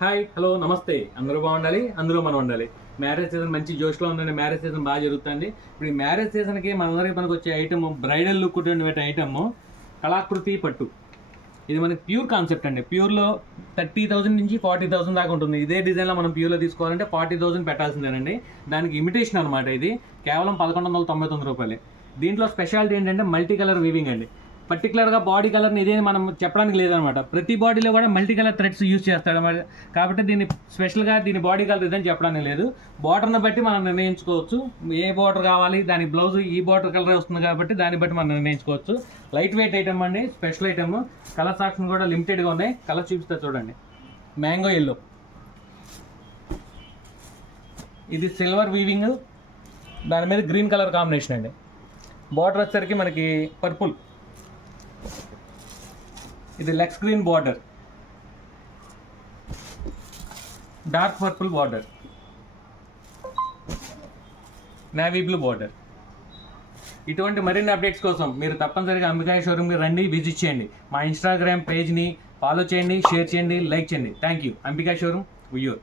Hi hello నమస్తే. అందరూ బాగుండాలి, అందులో మనం ఉండాలి. మ్యారేజ్ సీజన్ మంచి జోష్లో ఉందండి. మ్యారేజ్ సీజన్ బాగా జరుగుతుంది. ఇప్పుడు ఈ మ్యారేజ్ సీజన్కి మనందరికీ మనకు వచ్చే ఐటమ్ బ్రైడల్ లుక్ ఉన్నటువంటి ఐటమ్ కళాకృతి పట్టు. ఇది మనకి ప్యూర్ కాన్సెప్ట్ అండి. ప్యూర్లో 30,000 నుంచి 40,000 దాకా ఉంటుంది. ఇదే డిజైన్లో మనం ప్యూర్లో తీసుకోవాలంటే 40,000 పెట్టాల్సిందేనండి. దానికి ఇమిటేషన్ అనమాట. ఇది కేవలం 1199 రూపాయలే. దీంట్లో స్పెషాలిటీ ఏంటంటే మల్టీ కలర్ వీవింగ్ అండి. పర్టికులర్గా బాడీ కలర్ని ఇదే మనం చెప్పడానికి లేదనమాట. ప్రతి బాడీలో కూడా మల్టీ కలర్ థ్రెడ్స్ యూజ్ చేస్తాడు అనమాట. కాబట్టి దీన్ని స్పెషల్గా దీని బాడీ కలర్ ఇదని చెప్పడానికి లేదు. బార్డర్ని బట్టి మనం నిర్ణయించుకోవచ్చు. ఏ బార్డర్ కావాలి, దాని బ్లౌజ్ ఈ బార్డర్ కలర్ వస్తుంది కాబట్టి దాన్ని బట్టి మనం నిర్ణయించుకోవచ్చు. లైట్ వెయిట్ ఐటమ్ అండి, స్పెషల్ ఐటమ్. కలర్స్ ఆప్షన్ కూడా లిమిటెడ్గా ఉన్నాయి. కలర్ చూపిస్తా చూడండి. మ్యాంగో ఎల్లో, ఇది సిల్వర్ వీవింగ్, దాని మీద గ్రీన్ కలర్ కాంబినేషన్ అండి. బార్డర్ వచ్చేసరికి మనకి పర్పుల్, ఇది లెక్స్ green border, dark purple border, navy blue border. ఇటువంటి మరిన్ని అప్డేట్స్ కోసం మీరు తప్పనిసరిగా అంబికా షోరూమ్కి రండి, విజిట్ చేయండి. మా ఇన్స్టాగ్రామ్ పేజ్ని ఫాలో చేయండి, షేర్ చేయండి, లైక్ చేయండి. Thank you. Ambika showroom, Uyyuru.